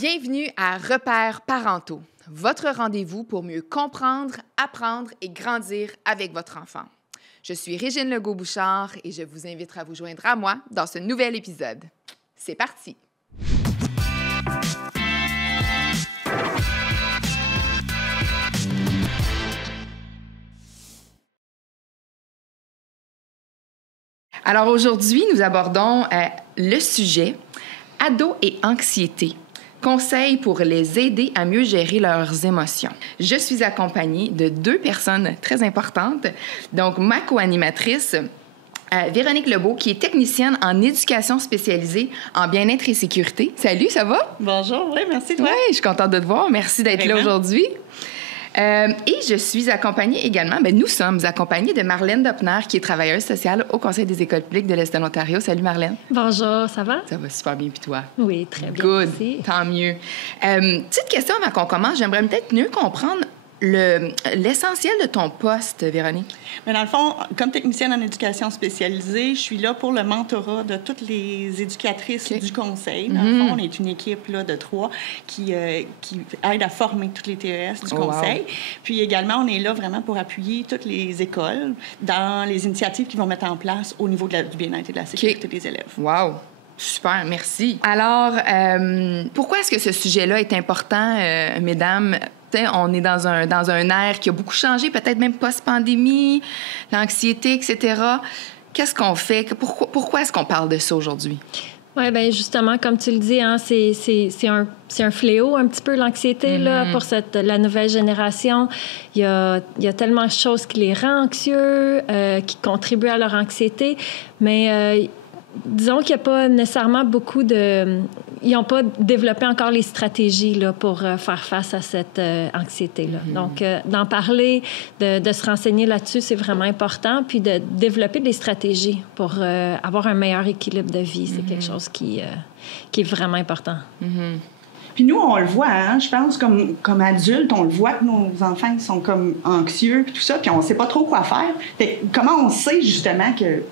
Bienvenue à Repères parentaux, votre rendez-vous pour mieux comprendre, apprendre et grandir avec votre enfant. Je suis Régine Legault-Bouchard et je vous invite à vous joindre à moi dans ce nouvel épisode. C'est parti! Alors aujourd'hui, nous abordons le sujet « Ados et anxiété ». Conseils pour les aider à mieux gérer leurs émotions. Je suis accompagnée de deux personnes très importantes. Donc, ma co-animatrice, Véronique Lebeau, qui est technicienne en éducation spécialisée en bien-être et sécurité. Salut, ça va? Bonjour, oui, merci toi. Oui, je suis contente de te voir. Merci d'être là aujourd'hui. Et je suis accompagnée également, nous sommes accompagnés de Marlène Dopner, qui est travailleuse sociale au Conseil des écoles publiques de l'Est de l'Ontario. Salut Marlène. Bonjour, ça va? Ça va super bien, puis toi? Oui, très bien. Good, merci. Tant mieux. Petite question avant qu'on commence, j'aimerais peut-être mieux comprendre l'essentiel de ton poste, Véronique. Mais dans le fond, comme technicienne en éducation spécialisée, je suis là pour le mentorat de toutes les éducatrices du conseil. Dans le fond, on est une équipe là, de 3 qui aide à former toutes les TES du conseil. Wow. Puis également, on est là vraiment pour appuyer toutes les écoles dans les initiatives qu'ils vont mettre en place au niveau du bien-être et de la sécurité des élèves. Wow! Super, merci. Alors, pourquoi est-ce que ce sujet-là est important, mesdames? On est dans un air qui a beaucoup changé, peut-être même post-pandémie, l'anxiété, etc. Qu'est-ce qu'on fait? Pourquoi est-ce qu'on parle de ça aujourd'hui? Oui, bien justement, comme tu le dis, hein, c'est un fléau un petit peu, l'anxiété, là, pour la nouvelle génération. Il y a tellement de choses qui les rend anxieux, qui contribuent à leur anxiété, mais... disons qu'il n'y a pas nécessairement beaucoup de... Ils n'ont pas développé encore les stratégies là, pour faire face à cette anxiété-là. Donc, d'en parler, de se renseigner là-dessus, c'est vraiment important. Puis de développer des stratégies pour avoir un meilleur équilibre de vie, c'est quelque chose qui est vraiment important. Puis nous, on le voit, hein, je pense, comme adultes, on le voit que nos enfants sont comme anxieux puis tout ça, puis on ne sait pas trop quoi faire. Fait, comment on sait justement que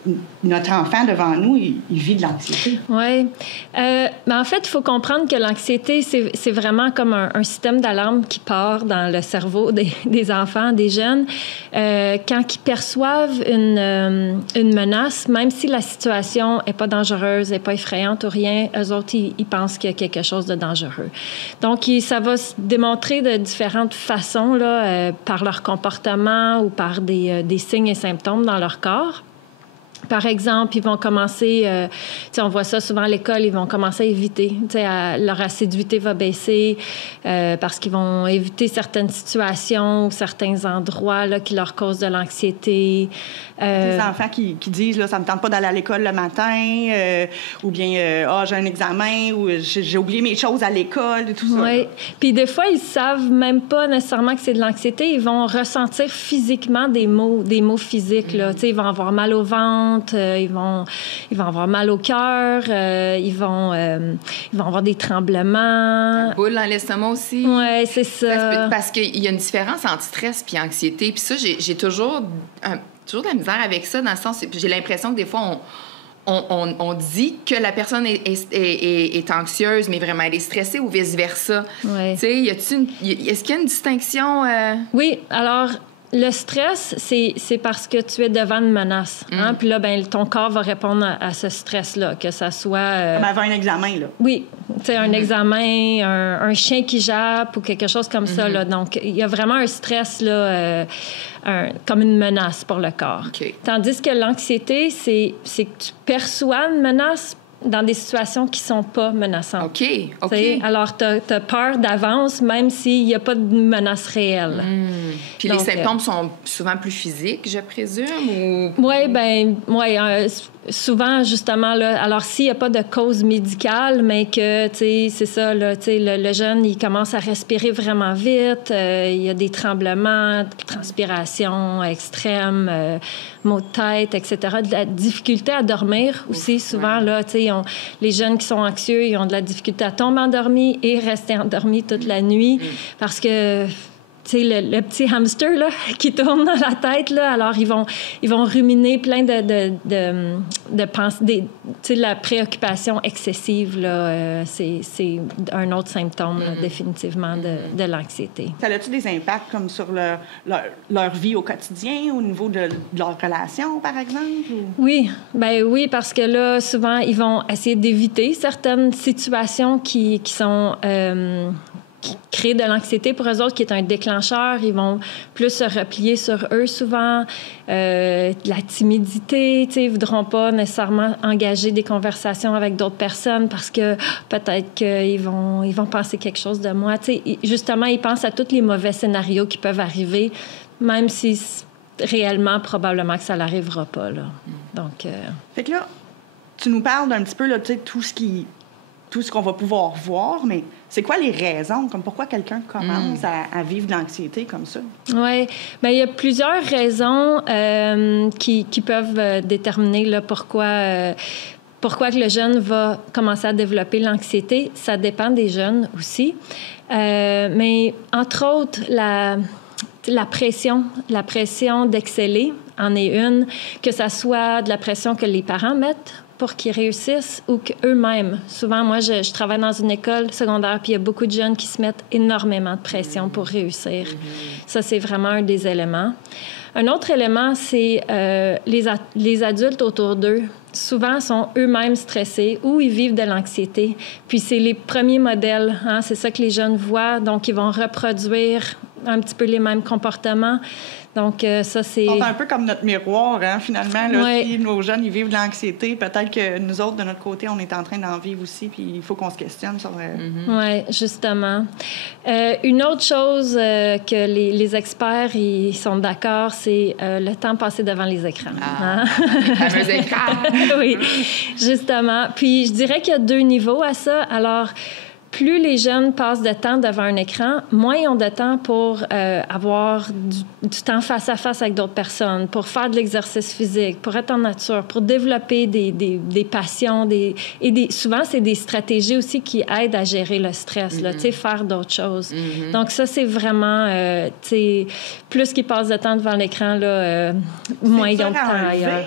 notre enfant devant nous, il vit de l'anxiété? Oui. Mais en fait, il faut comprendre que l'anxiété, c'est vraiment comme un système d'alarme qui part dans le cerveau des enfants, des jeunes. Quand ils perçoivent une menace, même si la situation n'est pas dangereuse, n'est pas effrayante ou rien, eux autres, ils pensent qu'il y a quelque chose de dangereux. Donc, ça va se démontrer de différentes façons, là, par leur comportement ou par des signes et symptômes dans leur corps. Par exemple, ils vont commencer, on voit ça souvent à l'école, ils vont commencer à éviter. Leur assiduité va baisser parce qu'ils vont éviter certaines situations ou certains endroits là, qui leur causent de l'anxiété. Des enfants qui disent, là, ça me tente pas d'aller à l'école le matin, ou bien, j'ai un examen, ou j'ai oublié mes choses à l'école, et tout ça. Oui. Puis des fois, ils savent même pas nécessairement que c'est de l'anxiété. Ils vont ressentir physiquement des maux physiques. Là. Ils vont avoir mal au ventre. Ils vont avoir mal au cœur, ils vont avoir des tremblements. Boule dans l'estomac aussi. Oui, c'est ça. Parce qu'il y a une différence entre stress et anxiété. Puis ça, j'ai toujours de la misère avec ça, dans le sens... J'ai l'impression que des fois, on dit que la personne est anxieuse, mais vraiment elle est stressée ou vice-versa. Oui. Tu sais, est-ce qu'il y a une distinction? Oui, alors... Le stress, c'est parce que tu es devant une menace. Hein? Puis là, ton corps va répondre à ce stress-là, que ça soit... Comme avant un examen, là. Oui, tu sais, un examen, un chien qui jappe ou quelque chose comme ça, là. Donc, il y a vraiment un stress, là, comme une menace pour le corps. Okay. Tandis que l'anxiété, c'est que tu perçois une menace dans des situations qui sont pas menaçantes. OK. Alors, t'as peur d'avance, même s'il n'y a pas de menace réelle. Puis donc, les symptômes sont souvent plus physiques, je présume? Oui, souvent, justement, là, alors s'il n'y a pas de cause médicale, mais que, tu sais, c'est ça, là, tu sais, le jeune, il commence à respirer vraiment vite, il y a des tremblements, transpiration extrême, maux de tête, etc., de la difficulté à dormir aussi, souvent, là, tu sais, les jeunes qui sont anxieux, ils ont de la difficulté à tomber endormis et rester endormis toute la nuit parce que... le petit hamster là, qui tourne dans la tête. Là. Alors, ils vont ruminer plein de pensées, la préoccupation excessive. Là, c'est un autre symptôme, là, définitivement, de l'anxiété. Ça a-tu des impacts comme sur leur vie au quotidien, au niveau de leur relation, par exemple? Ou... Oui, oui, parce que là, souvent, ils vont essayer d'éviter certaines situations qui sont... qui créent de l'anxiété pour eux autres, qui est un déclencheur. Ils vont plus se replier sur eux souvent. La timidité, ils ne voudront pas nécessairement engager des conversations avec d'autres personnes parce que peut-être qu'ils vont penser quelque chose de moi. Justement, ils pensent à tous les mauvais scénarios qui peuvent arriver, même si réellement, probablement que ça n'arrivera pas. Là. Donc, Fait que là, tu nous parles d'un petit peu là, tout ce qu'on va pouvoir voir, mais c'est quoi les raisons? Comme pourquoi quelqu'un commence à vivre de l'anxiété comme ça? Oui, bien, il y a plusieurs raisons qui peuvent déterminer là, pourquoi que le jeune va commencer à développer l'anxiété. Ça dépend des jeunes aussi. Mais entre autres, la pression d'exceller en est une, que ça soit de la pression que les parents mettent pour qu'ils réussissent ou qu'eux-mêmes. Souvent, moi, je travaille dans une école secondaire, puis il y a beaucoup de jeunes qui se mettent énormément de pression pour réussir. Ça, c'est vraiment un des éléments. Un autre élément, c'est les adultes autour d'eux. Souvent, sont eux-mêmes stressés ou ils vivent de l'anxiété. Puis c'est les premiers modèles, hein, c'est ça que les jeunes voient. Donc, ils vont reproduire un petit peu les mêmes comportements. Donc, ça, c'est... On est un peu comme notre miroir, hein, finalement. Là, ouais. Si nos jeunes, ils vivent de l'anxiété, peut-être que nous autres, de notre côté, on est en train d'en vivre aussi, puis il faut qu'on se questionne sur... Oui, justement. Une autre chose que les experts ils sont d'accord, c'est le temps passé devant les écrans. Ah, les fameux écrans! Oui, justement. Puis, je dirais qu'il y a 2 niveaux à ça. Alors... Plus les jeunes passent de temps devant un écran, moins ils ont de temps pour avoir du temps face à face avec d'autres personnes, pour faire de l'exercice physique, pour être en nature, pour développer des passions. Souvent, c'est des stratégies aussi qui aident à gérer le stress, là, faire d'autres choses. Donc ça, c'est vraiment... plus qu'ils passent de temps devant l'écran, là, moins ils ont de temps ailleurs.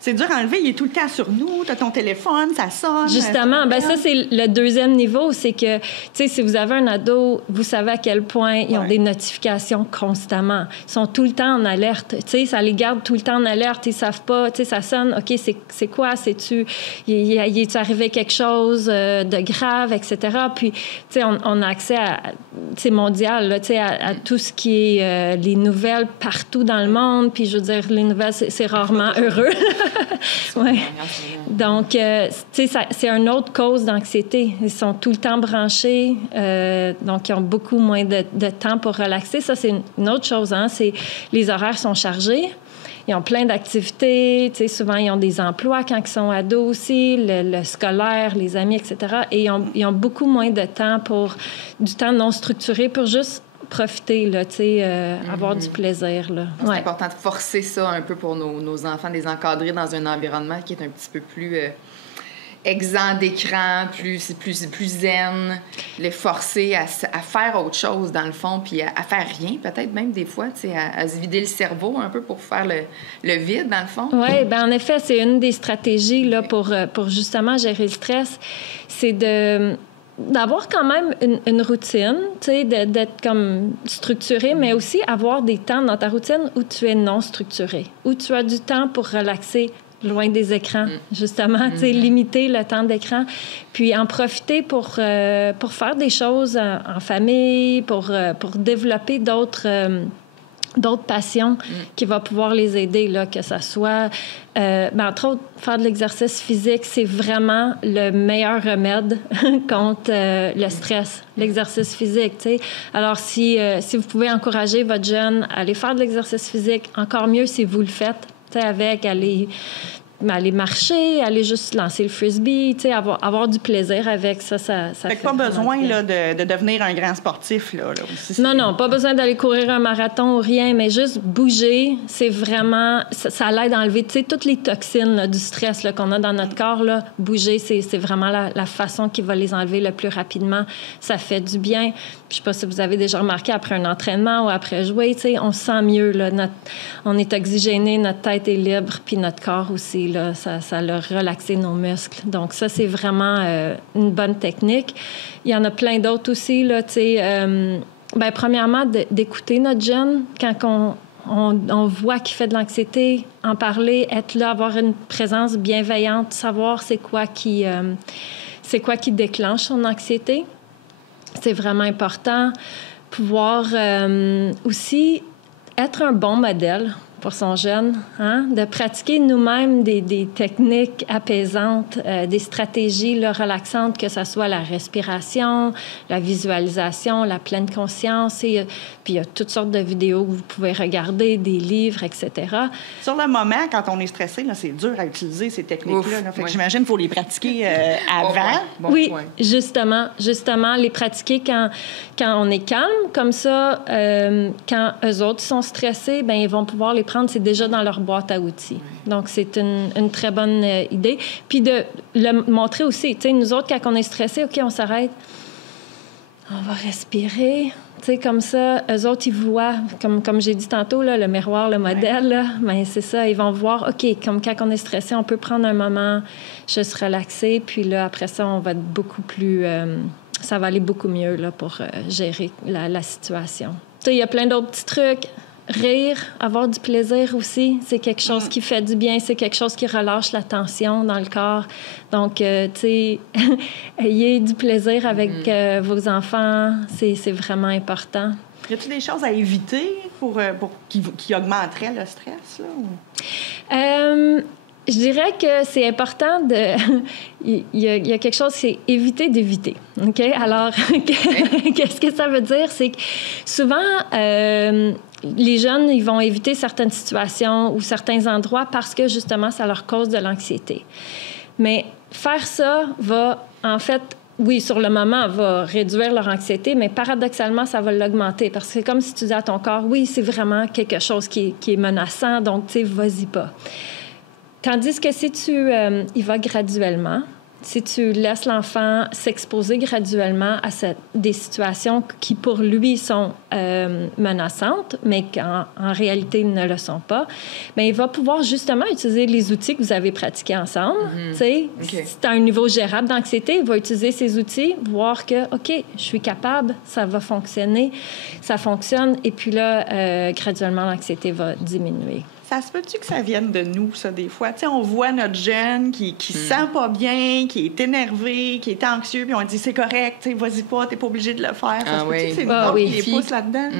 C'est dur à enlever, il est tout le temps sur nous, tu as ton téléphone, ça sonne. Justement, bien ça, c'est le 2e niveau, c'est que, si vous avez un ado, vous savez à quel point ils ont des notifications constamment. Ils sont tout le temps en alerte, ça les garde tout le temps en alerte, ils savent pas, ça sonne, OK, c'est quoi, il est arrivé quelque chose de grave, etc. Puis, on a accès à, c'est mondial, là, à tout ce qui est les nouvelles partout dans le monde, puis je veux dire, les nouvelles, c'est rarement heureux. Ouais. Donc, c'est une autre cause d'anxiété. Ils sont tout le temps branchés, donc ils ont beaucoup moins de temps pour relaxer. Ça, c'est une autre chose. Hein? Les horaires sont chargés. Ils ont plein d'activités. Souvent, ils ont des emplois quand ils sont ados aussi, le scolaire, les amis, etc. Et ils ont beaucoup moins de temps du temps non structuré pour juste profiter, là, avoir du plaisir. Là. C'est important de forcer ça un peu pour nos enfants, de les encadrer dans un environnement qui est un petit peu plus exempt d'écran, plus zen, les forcer à faire autre chose, dans le fond, puis à faire rien, peut-être même des fois, à se vider le cerveau un peu pour faire le vide, dans le fond. Oui, bien en effet, c'est une des stratégies là, pour justement gérer le stress, c'est d'avoir quand même une routine, d'être comme structuré, mais aussi avoir des temps dans ta routine où tu es non structuré, où tu as du temps pour relaxer loin des écrans, justement, limiter le temps d'écran, puis en profiter pour faire des choses en famille, pour développer d'autres passions qui vont pouvoir les aider, là, que ça soit... entre autres, faire de l'exercice physique, c'est vraiment le meilleur remède contre le stress, l'exercice physique, tu sais. Alors, si vous pouvez encourager votre jeune à aller faire de l'exercice physique, encore mieux si vous le faites, tu sais, aller aller marcher, aller juste lancer le frisbee, avoir du plaisir avec ça. Fait que pas besoin là, de devenir un grand sportif. Là aussi, non, pas besoin d'aller courir un marathon ou rien, mais juste bouger, c'est vraiment... Ça l'aide à enlever toutes les toxines là, du stress là, qu'on a dans notre corps. Là. Bouger, c'est vraiment la façon qui va les enlever le plus rapidement. Ça fait du bien. Je sais pas si vous avez déjà remarqué, après un entraînement ou après jouer, on se sent mieux. Là. On est oxygéné, notre tête est libre, puis notre corps aussi. Là, ça a relaxé nos muscles. Donc ça, c'est vraiment une bonne technique. Il y en a plein d'autres aussi. Là, premièrement, d'écouter notre jeune quand on voit qu'il fait de l'anxiété, en parler, être là, avoir une présence bienveillante, savoir c'est quoi qui déclenche son anxiété. C'est vraiment important. Pouvoir aussi être un bon modèle pour son jeune, de pratiquer nous-mêmes des techniques apaisantes, des stratégies là, relaxantes, que ce soit la respiration, la visualisation, la pleine conscience. Puis il y a toutes sortes de vidéos que vous pouvez regarder, des livres, etc. Sur le moment, quand on est stressé, là, c'est dur à utiliser ces techniques-là. Fait que j'imagine qu'il faut les pratiquer avant. Oui, justement, les pratiquer quand on est calme. Comme ça, quand eux autres sont stressés, bien, ils vont pouvoir les prendre. C'est déjà dans leur boîte à outils. Donc, c'est une très bonne idée. Puis de le montrer aussi. Tu sais, nous autres, quand on est stressé, OK, on s'arrête. On va respirer. Tu sais, comme ça, eux autres, ils voient, comme j'ai dit tantôt, là, le miroir, le modèle, là, bien, c'est ça, ils vont voir, OK, comme quand on est stressé, on peut prendre un moment, juste relaxer, puis là, après ça, on va être beaucoup plus... ça va aller beaucoup mieux là, pour gérer la situation. Tu sais, il y a plein d'autres petits trucs. Rire, avoir du plaisir aussi, c'est quelque chose qui fait du bien, c'est quelque chose qui relâche la tension dans le corps. Donc, tu sais, ayez du plaisir avec vos enfants, c'est vraiment important. Y a-t-il des choses à éviter pour qui augmenteraient le stress, là? Je dirais que c'est important de... Il y a quelque chose, c'est éviter d'éviter. OK? Alors, qu'est-ce que ça veut dire? C'est que souvent, les jeunes, ils vont éviter certaines situations ou certains endroits parce que, justement, ça leur cause de l'anxiété. Mais faire ça va, en fait... Oui, sur le moment, va réduire leur anxiété, mais paradoxalement, ça va l'augmenter. Parce que c'est comme si tu dis à ton corps, oui, c'est vraiment quelque chose qui est menaçant, donc, tu sais, vas-y pas. Tandis que si tu y vas graduellement, si tu laisses l'enfant s'exposer graduellement à des situations qui, pour lui, sont menaçantes, mais qu'en réalité ne le sont pas, bien, il va pouvoir justement utiliser les outils que vous avez pratiqués ensemble. Okay. Si tu as un niveau gérable d'anxiété, il va utiliser ces outils, voir que, OK, je suis capable, ça va fonctionner, ça fonctionne, et puis là, graduellement, l'anxiété va diminuer. Ça se peut-tu que ça vienne de nous, ça, des fois? Tu sais, on voit notre jeune qui se sent pas bien, qui est énervé, qui est anxieux, puis on dit, c'est correct, tu sais, vas-y pas, t'es pas obligé de le faire. Ça se peut-tu que c'est nous qui les pousse là-dedans?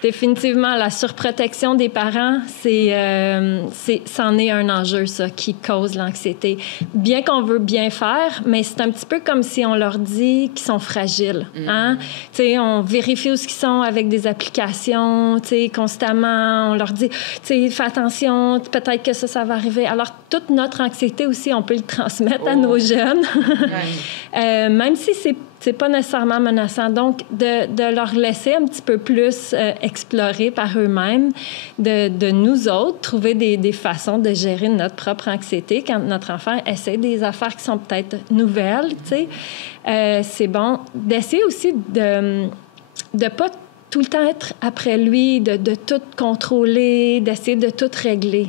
Définitivement, la surprotection des parents, c'en est un enjeu, ça, qui cause l'anxiété. Bien qu'on veut bien faire, mais c'est un petit peu comme si on leur dit qu'ils sont fragiles. Hein? Tu sais, on vérifie où ils sont avec des applications, tu sais, constamment. On leur dit, tu sais, fais attention, peut-être que ça va arriver. Alors, toute notre anxiété aussi, on peut le transmettre à nos jeunes, même si c'est pas nécessairement menaçant. Donc, de leur laisser un petit peu plus explorer par eux-mêmes, de nous autres, trouver des façons de gérer notre propre anxiété quand notre enfant essaie des affaires qui sont peut-être nouvelles, tu sais. C'est bon d'essayer aussi de pas tout le temps être après lui, de tout contrôler, d'essayer de tout régler.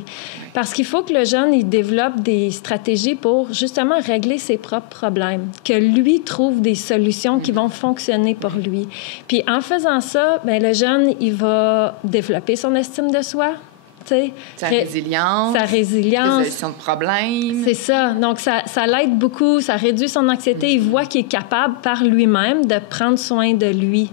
Parce qu'il faut que le jeune, il développe des stratégies pour justement régler ses propres problèmes, que lui trouve des solutions qui vont fonctionner pour lui. Puis en faisant ça, bien, le jeune, il va développer son estime de soi. Sa résilience. Résolution de problèmes. C'est ça. Donc, ça l'aide beaucoup, ça réduit son anxiété. Il voit qu'il est capable par lui-même de prendre soin de lui.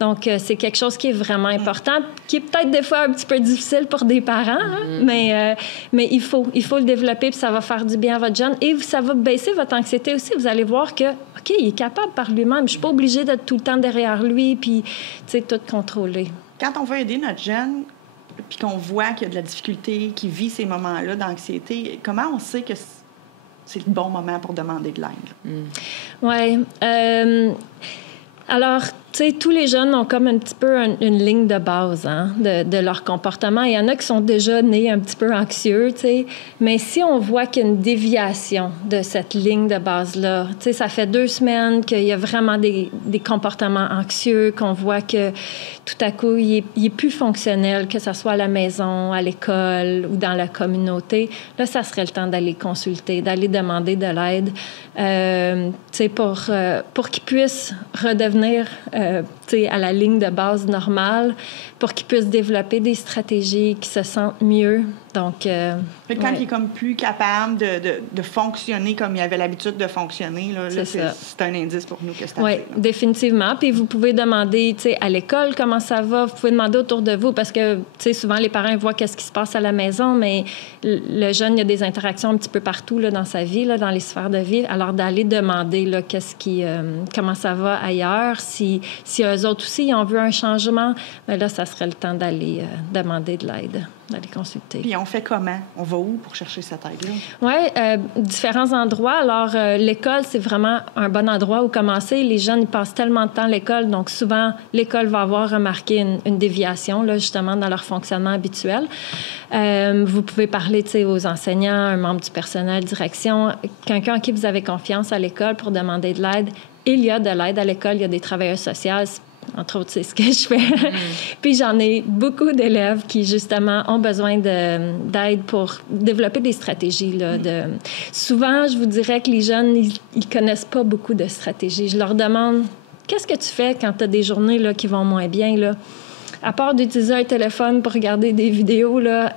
Donc, c'est quelque chose qui est vraiment important, qui est peut-être des fois un petit peu difficile pour des parents, mais il faut le développer, puis ça va faire du bien à votre jeune. Et ça va baisser votre anxiété aussi. Vous allez voir que, OK, il est capable par lui-même. Je suis pas obligée d'être tout le temps derrière lui, puis, tu sais, tout contrôler. Quand on veut aider notre jeune, puis qu'on voit qu'il y a de la difficulté, qu'il vit ces moments-là d'anxiété, comment on sait que c'est le bon moment pour demander de l'aide? Oui. Alors, tu sais, tous les jeunes ont comme un petit peu une ligne de base de leur comportement. Il y en a qui sont déjà nés un petit peu anxieux, tu sais. Mais si on voit qu'il y a une déviation de cette ligne de base-là, tu sais, ça fait 2 semaines qu'il y a vraiment des comportements anxieux, qu'on voit que tout à coup, il est plus fonctionnel, que ce soit à la maison, à l'école ou dans la communauté. Là, ça serait le temps d'aller consulter, d'aller demander de l'aide, tu sais, pour qu'ils puissent redevenir à la ligne de base normale, pour qu'ils puissent développer des stratégies, qu'ils se sentent mieux. Donc, quand il est comme plus capable de fonctionner comme il avait l'habitude de fonctionner, là, c'est un indice pour nous que c'est Oui, définitivement. Puis vous pouvez demander à l'école comment ça va. Vous pouvez demander autour de vous parce que souvent les parents voient qu'est-ce qui se passe à la maison, mais le jeune, il y a des interactions un petit peu partout là, dans sa vie, là, dans les sphères de vie. Alors d'aller demander là, comment ça va ailleurs. Si eux autres aussi ils ont vu un changement, bien là, ça serait le temps d'aller demander de l'aide, d'aller consulter. Puis on fait comment? On va où pour chercher cette aide-là? Oui, différents endroits. Alors, l'école, c'est vraiment un bon endroit où commencer. Les jeunes, ils passent tellement de temps à l'école, donc souvent, l'école va avoir remarqué une déviation, là, justement, dans leur fonctionnement habituel. Vous pouvez parler, aux enseignants, un membre du personnel, direction, quelqu'un en qui vous avez confiance à l'école pour demander de l'aide. Il y a de l'aide à l'école, il y a des travailleurs sociaux. Entre autres, c'est ce que je fais. Puis j'en ai beaucoup d'élèves qui, justement, ont besoin d'aide pour développer des stratégies. Là, Souvent, je vous dirais que les jeunes, ils connaissent pas beaucoup de stratégies. Je leur demande, qu'est-ce que tu fais quand tu as des journées là, qui vont moins bien, là? À part d'utiliser un téléphone pour regarder des vidéos, là,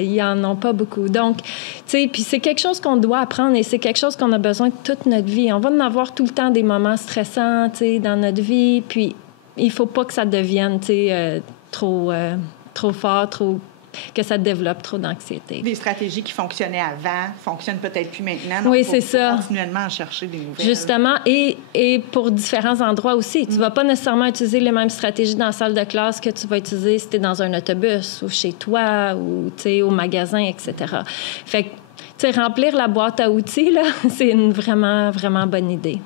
ils en ont pas beaucoup. Donc, tu sais, puis c'est quelque chose qu'on doit apprendre et c'est quelque chose qu'on a besoin toute notre vie. On va en avoir tout le temps des moments stressants, tu sais, dans notre vie, puis il faut pas que ça devienne, tu sais, trop fort, que ça développe trop d'anxiété. Des stratégies qui fonctionnaient avant fonctionnent peut-être plus maintenant. Donc oui, c'est ça. Continuellement à chercher des nouvelles. Justement, et pour différents endroits aussi. Tu vas pas nécessairement utiliser les mêmes stratégies dans la salle de classe que tu vas utiliser si tu es dans un autobus ou chez toi ou, tu sais, au magasin, etc. Fait que, tu sais, remplir la boîte à outils, là, c'est une vraiment, vraiment bonne idée.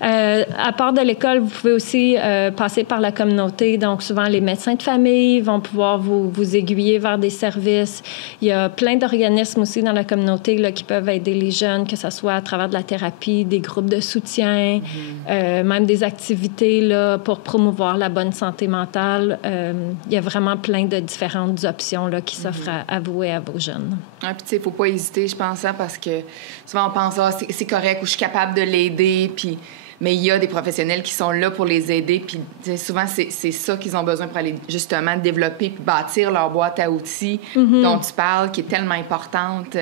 À part de l'école, vous pouvez aussi passer par la communauté. Donc, souvent, les médecins de famille vont pouvoir vous aiguiller vers des services. Il y a plein d'organismes aussi dans la communauté là, qui peuvent aider les jeunes, que ce soit à travers de la thérapie, des groupes de soutien, même des activités là, pour promouvoir la bonne santé mentale. Il y a vraiment plein de différentes options là, qui s'offrent à vous et à vos jeunes. Ah, puis, tu sais, il ne faut pas hésiter, je pense, parce que souvent, on pense, c'est correct ou je suis capable de l'aider, puis... Mais il y a des professionnels qui sont là pour les aider. Puis souvent, c'est ça qu'ils ont besoin pour aller justement développer puis bâtir leur boîte à outils dont tu parles, qui est tellement importante.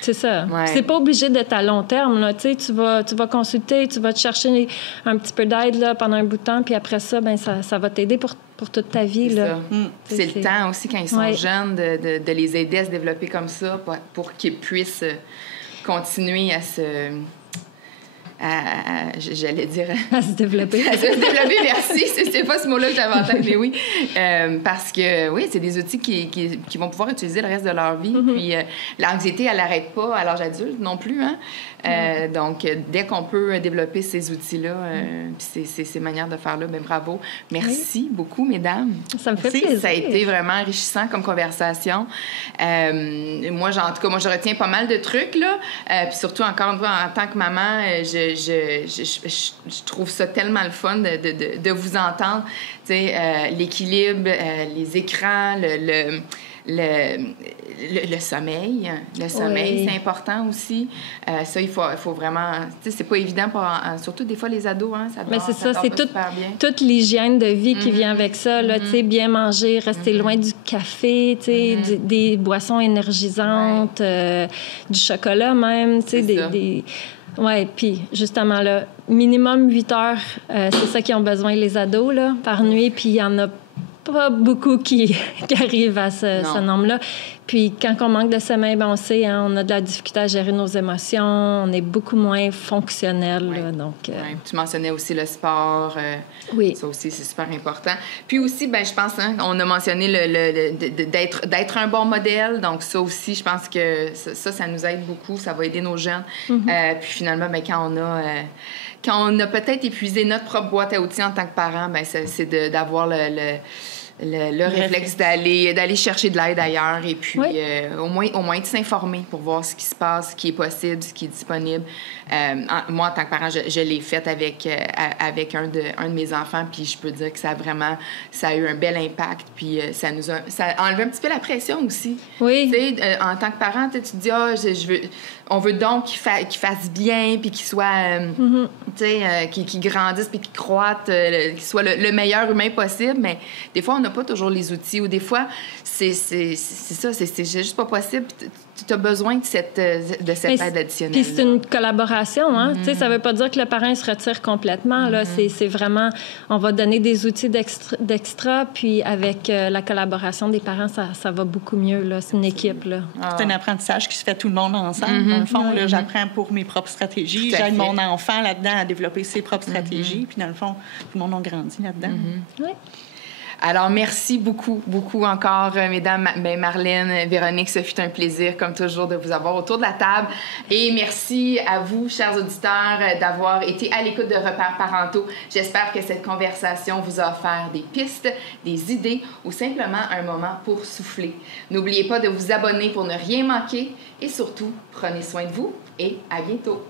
C'est ça. Ouais. C'est pas obligé d'être à long terme. Là. Tu vas consulter, tu vas te chercher un petit peu d'aide là, pendant un bout de temps, puis après ça, ben ça va t'aider pour toute ta vie. C'est là. C'est le temps aussi, quand ils sont jeunes, de les aider à se développer comme ça pour qu'ils puissent continuer à se... j'allais dire... À se développer. À se développer, merci. C'est pas ce mot-là que j'avais en tête, mais oui. Parce que, oui, c'est des outils qui vont pouvoir utiliser le reste de leur vie. Puis l'anxiété, elle n'arrête pas à l'âge adulte non plus. Hein? Donc, dès qu'on peut développer ces outils-là, puis ces manières de faire-là, bien, bravo. Merci beaucoup, mesdames. Ça me fait plaisir. Ça a été vraiment enrichissant comme conversation. Moi, en tout cas, je retiens pas mal de trucs, là. Puis surtout, encore une fois, en tant que maman, je trouve ça tellement le fun de vous entendre. Tu sais, l'équilibre, les écrans, le sommeil. Le sommeil, c'est important aussi. Ça, il faut vraiment... Tu sais, c'est pas évident, surtout des fois les ados, hein, ça dort, mais c'est ça, c'est toute l'hygiène de vie qui vient avec ça. Là, tu sais, bien manger, rester loin du café, tu sais, des boissons énergisantes, du chocolat même, tu sais, oui, puis justement, là, minimum 8 heures, c'est ça qu'ils ont besoin, les ados, là, par nuit, puis il y en a pas beaucoup qui arrivent à ce nombre-là. Puis quand on manque de sommeil, on sait, hein, on a de la difficulté à gérer nos émotions, on est beaucoup moins fonctionnel. Oui. Là, donc, Tu mentionnais aussi le sport. Oui. Ça aussi, c'est super important. Puis aussi, je pense, hein, on a mentionné d'être un bon modèle. Donc ça aussi, je pense que ça nous aide beaucoup. Ça va aider nos jeunes. Mm-hmm. Puis finalement, quand on a peut-être épuisé notre propre boîte à outils en tant que parent, c'est d'avoir le réflexe d'aller chercher de l'aide ailleurs et puis au moins de s'informer pour voir ce qui se passe, ce qui est possible, ce qui est disponible. Moi, en tant que parent, je l'ai fait avec un de mes enfants, puis je peux dire que ça a eu un bel impact, puis ça a enlevé un petit peu la pression aussi. Oui. Tu sais, en tant que parent, tu te dis, on veut donc qu'il fasse bien, puis qu'il soit, tu sais, qu'il grandisse, puis qu'il croître, qu'il soit le meilleur humain possible, mais des fois, on n'a pas toujours les outils, ou des fois, c'est juste pas possible. Tu as besoin de cette aide additionnelle. Puis c'est une collaboration, hein? Tu sais, ça veut pas dire que le parent il se retire complètement, là. C'est vraiment... On va donner des outils d'extra, puis avec la collaboration des parents, ça va beaucoup mieux, là. C'est une équipe, là. C'est un apprentissage qui se fait tout le monde ensemble. Dans le fond, là, j'apprends pour mes propres stratégies. J'aide mon enfant là-dedans à développer ses propres stratégies. Puis dans le fond, tout le monde a grandi là-dedans. Oui. Alors, merci beaucoup, beaucoup encore, mesdames. Marlène, Véronique, ce fut un plaisir, comme toujours, de vous avoir autour de la table. Et merci à vous, chers auditeurs, d'avoir été à l'écoute de Repères parentaux. J'espère que cette conversation vous a offert des pistes, des idées ou simplement un moment pour souffler. N'oubliez pas de vous abonner pour ne rien manquer et surtout, prenez soin de vous et à bientôt.